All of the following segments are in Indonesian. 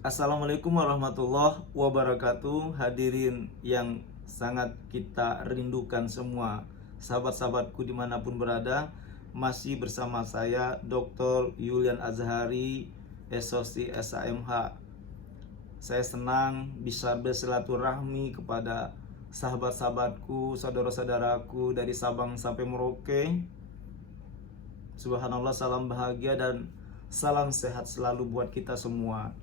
Assalamualaikum warahmatullahi wabarakatuh. Hadirin yang sangat kita rindukan semua, sahabat-sahabatku dimanapun berada. Masih bersama saya Dr. Yulian Azhari, SOC SAMH. Saya senang bisa bersilaturahmi kepada sahabat-sahabatku, saudara-saudaraku dari Sabang sampai Merauke. Subhanallah, salam bahagia dan salam sehat selalu buat kita semua.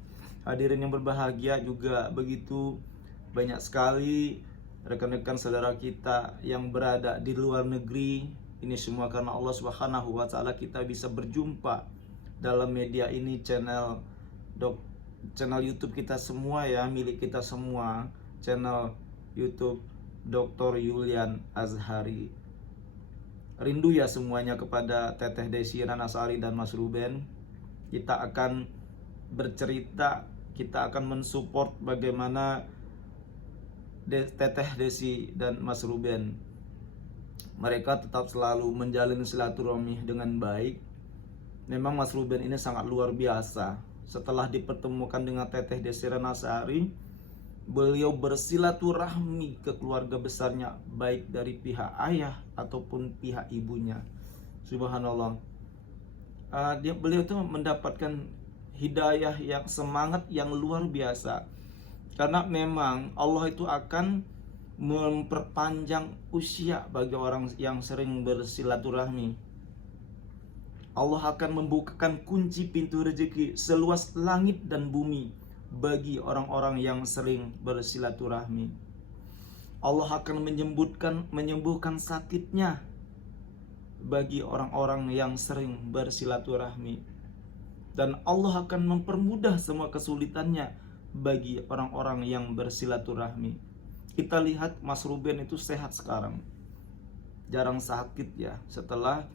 Hadirin yang berbahagia, juga begitu banyak sekali rekan-rekan saudara kita yang berada di luar negeri. Ini semua karena Allah Subhanahu wa taala kita bisa berjumpa dalam media ini, channel YouTube kita semua ya, milik kita semua, channel YouTube Dr. Yulian Azhari. Rindu ya semuanya kepada Teteh Desi Ranasari dan Mas Ruben. Kita akan bercerita, kita akan mensupport bagaimana Teteh Desi dan Mas Ruben. Mereka tetap selalu menjalin silaturahmi dengan baik. Memang Mas Ruben ini sangat luar biasa. Setelah dipertemukan dengan Teteh Desi Ranasari, beliau bersilaturahmi ke keluarga besarnya, baik dari pihak ayah ataupun pihak ibunya. Subhanallah. Beliau itu mendapatkan hidayah yang semangat yang luar biasa. Karena memang Allah itu akan memperpanjang usia bagi orang yang sering bersilaturahmi. Allah akan membukakan kunci pintu rezeki seluas langit dan bumi bagi orang-orang yang sering bersilaturahmi. Allah akan menyembuhkan sakitnya bagi orang-orang yang sering bersilaturahmi. Dan Allah akan mempermudah semua kesulitannya bagi orang-orang yang bersilaturahmi. Kita lihat Mas Ruben itu sehat sekarang, jarang sakit ya. Setelah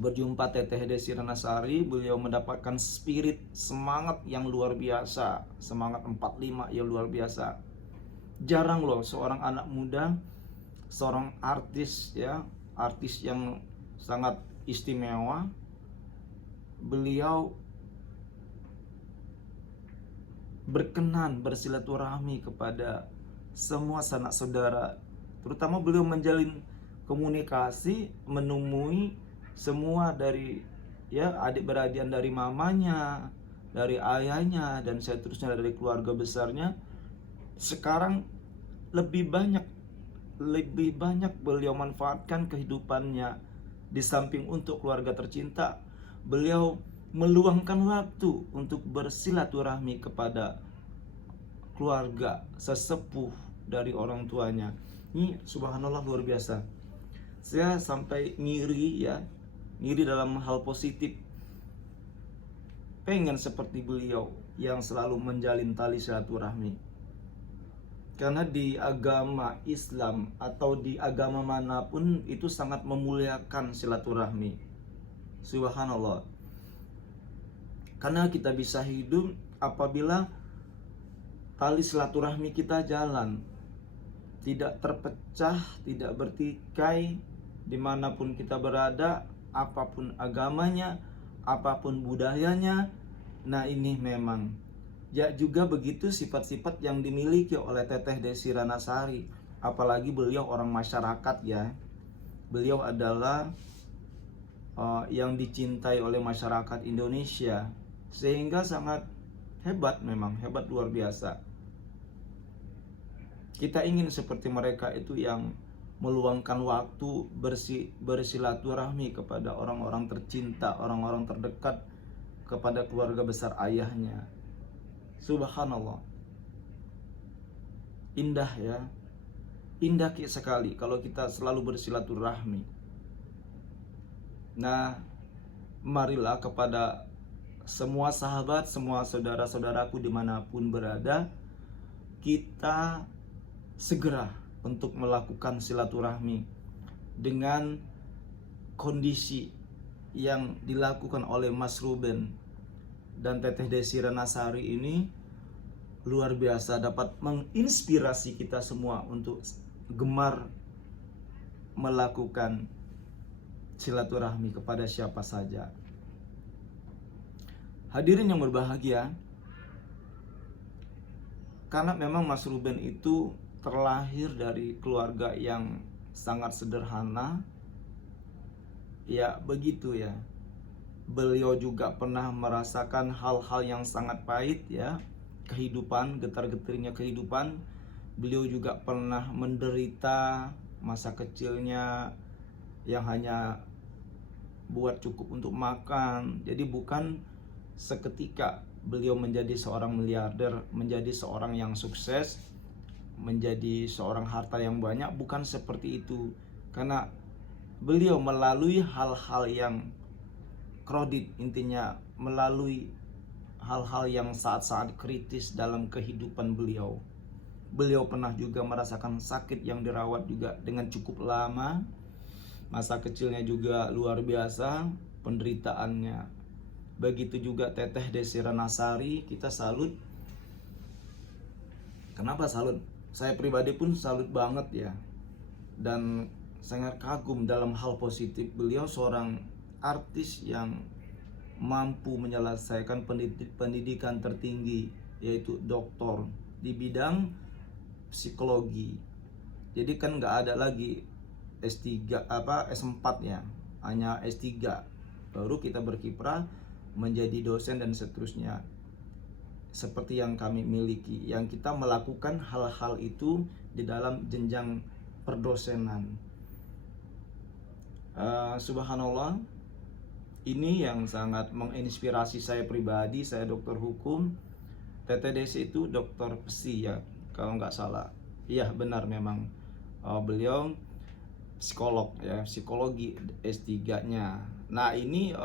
berjumpa Teteh Desi Ranasari, beliau mendapatkan spirit semangat yang luar biasa, semangat 45 yang luar biasa. Jarang loh seorang anak muda, seorang artis ya, artis yang sangat istimewa, beliau berkenan bersilaturahmi kepada semua sanak saudara. Terutama beliau menjalin komunikasi, menemui semua dari ya adik-beradik dari mamanya, dari ayahnya, dan seterusnya dari keluarga besarnya. Sekarang lebih banyak beliau manfaatkan kehidupannya. Di samping untuk keluarga tercinta, beliau meluangkan waktu untuk bersilaturahmi kepada keluarga sesepuh dari orang tuanya. Ini subhanallah luar biasa. Saya sampai ngiri ya, ngiri dalam hal positif. Pengen seperti beliau yang selalu menjalin tali silaturahmi. Karena di agama Islam atau di agama manapun itu sangat memuliakan silaturahmi. Subhanallah. Karena kita bisa hidup apabila tali silaturahmi kita jalan, tidak terpecah, tidak bertikai, dimanapun kita berada, apapun agamanya, apapun budayanya. Nah ini memang ya, juga begitu sifat-sifat yang dimiliki oleh Teteh Desi Ranasari. Apalagi beliau orang masyarakat ya. Beliau adalah yang dicintai oleh masyarakat Indonesia, sehingga sangat hebat, memang hebat luar biasa. Kita ingin seperti mereka itu yang meluangkan waktu bersilaturahmi kepada orang-orang tercinta, orang-orang terdekat, kepada keluarga besar ayahnya. Subhanallah, indah ya, indah sekali kalau kita selalu bersilaturahmi. Nah, marilah kepada semua sahabat, semua saudara-saudaraku dimanapun berada, kita segera untuk melakukan silaturahmi dengan kondisi yang dilakukan oleh Mas Ruben dan Teteh Desi Ranasari ini. Luar biasa, dapat menginspirasi kita semua untuk gemar melakukan silaturahmi kepada siapa saja. Hadirin yang berbahagia, Karena memang Mas Ruben itu terlahir dari keluarga yang sangat sederhana. Ya begitu ya. Beliau juga pernah merasakan hal-hal yang sangat pahit ya, kehidupan, getar-getirnya kehidupan. Beliau juga pernah menderita masa kecilnya yang hanya buat cukup untuk makan. Jadi bukan seketika beliau menjadi seorang miliarder, menjadi seorang yang sukses, menjadi seorang harta yang banyak, bukan seperti itu. Karena beliau melalui hal-hal yang kredit, intinya melalui hal-hal yang saat-saat kritis dalam kehidupan beliau. Beliau pernah juga merasakan sakit yang dirawat juga dengan cukup lama. Masa kecilnya juga luar biasa penderitaannya. Begitu juga Teteh Desira Nasari, kita salut. Kenapa salut? Saya pribadi pun salut banget ya. Dan sangat kagum dalam hal positif. Beliau seorang artis yang mampu menyelesaikan pendidikan tertinggi, yaitu doktor di bidang psikologi. Jadi kan nggak ada lagi S3 S4 ya, hanya S3. Baru kita berkiprah menjadi dosen dan seterusnya. Seperti yang kami miliki, yang kita melakukan hal-hal itu di dalam jenjang perdosenan. Subhanallah, ini yang sangat menginspirasi saya pribadi. Saya dokter hukum, Teteh Desi itu dokter psi ya, kalau nggak salah. Iya benar memang. Beliau psikolog ya, psikologi S3-nya. Nah ini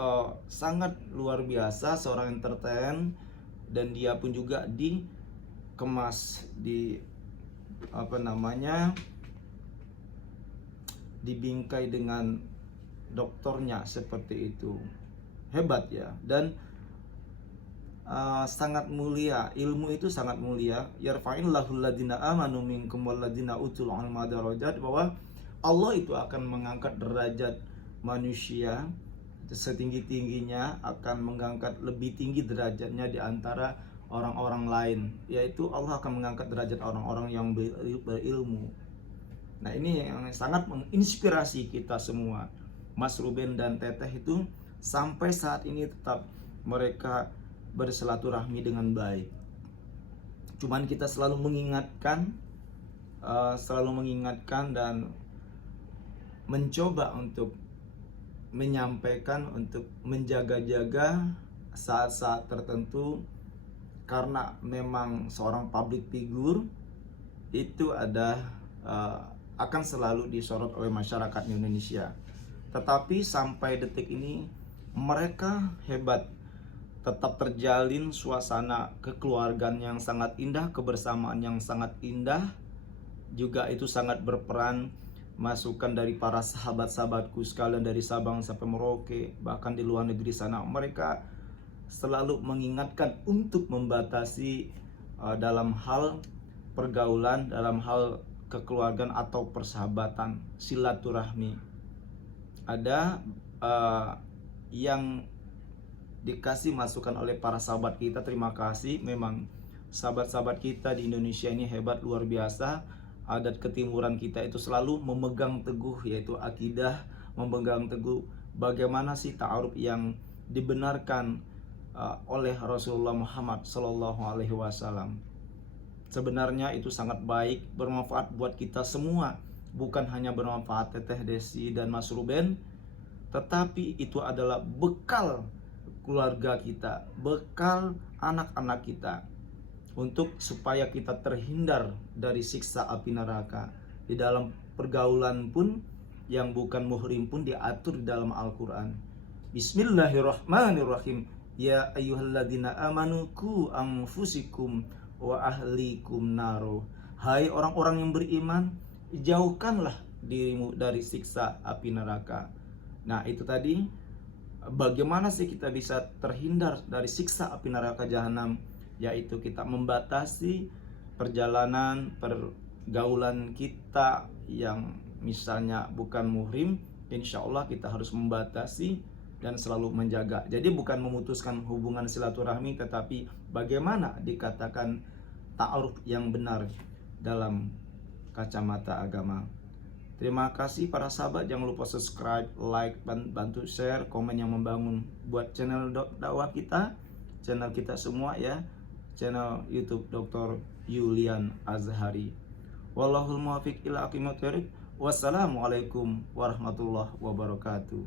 sangat luar biasa, seorang entertain. Dan dia pun juga dikemas, dibingkai dengan doktornya seperti itu. Hebat ya. Dan sangat mulia, ilmu itu sangat mulia. Yarfa'illahu alladhina amanu minkum walladhina utul ilma darajat, bahwa Allah itu akan mengangkat derajat manusia setinggi-tingginya, akan mengangkat lebih tinggi derajatnya di antara orang-orang lain, yaitu Allah akan mengangkat derajat orang-orang yang berilmu. Nah ini yang sangat menginspirasi kita semua. Mas Ruben dan Teteh itu sampai saat ini tetap mereka bersilaturahmi dengan baik. Cuman kita selalu mengingatkan dan mencoba untuk menyampaikan, untuk menjaga-jaga saat-saat tertentu. Karena memang seorang public figure itu akan selalu disorot oleh masyarakat Indonesia. Tetapi sampai detik ini mereka hebat, tetap terjalin suasana kekeluargaan yang sangat indah, kebersamaan yang sangat indah. Juga itu sangat berperan masukan dari para sahabat-sahabatku sekalian dari Sabang sampai Merauke, bahkan di luar negeri sana. Mereka selalu mengingatkan untuk membatasi dalam hal pergaulan, dalam hal kekeluargaan atau persahabatan, silaturahmi. Ada yang dikasih masukan oleh para sahabat kita, terima kasih. Memang sahabat-sahabat kita di Indonesia ini hebat, luar biasa. Adat ketimuran kita itu selalu memegang teguh, yaitu akidah, memegang teguh bagaimana sih ta'aruf yang dibenarkan oleh Rasulullah Muhammad Sallallahu Alaihi Wasallam. Sebenarnya itu sangat baik, bermanfaat buat kita semua. Bukan hanya bermanfaat Teteh Desi dan Mas Ruben, tetapi itu adalah bekal keluarga kita, bekal anak-anak kita, untuk supaya kita terhindar dari siksa api neraka. Di dalam pergaulan pun, yang bukan muhrim pun diatur di dalam Al-Quran. Bismillahirrahmanirrahim. Ya ayyuhalladzina amanu qu anfusikum wa ahlikum naro. Hai orang-orang yang beriman, jauhkanlah dirimu dari siksa api neraka. Nah itu tadi, bagaimana sih kita bisa terhindar dari siksa api neraka jahanam? Yaitu kita membatasi perjalanan pergaulan kita yang misalnya bukan muhrim. Insya Allah kita harus membatasi dan selalu menjaga. Jadi bukan memutuskan hubungan silaturahmi, tetapi bagaimana dikatakan ta'aruf yang benar dalam kacamata agama. Terima kasih para sahabat, jangan lupa subscribe, like, bantu share, komen yang membangun buat channel dakwah kita, channel kita semua ya, channel YouTube Dr. Yulian Azhari. Wallahul muwaffiq ila aqimut thoriq. Wassalamualaikum warahmatullahi wabarakatuh.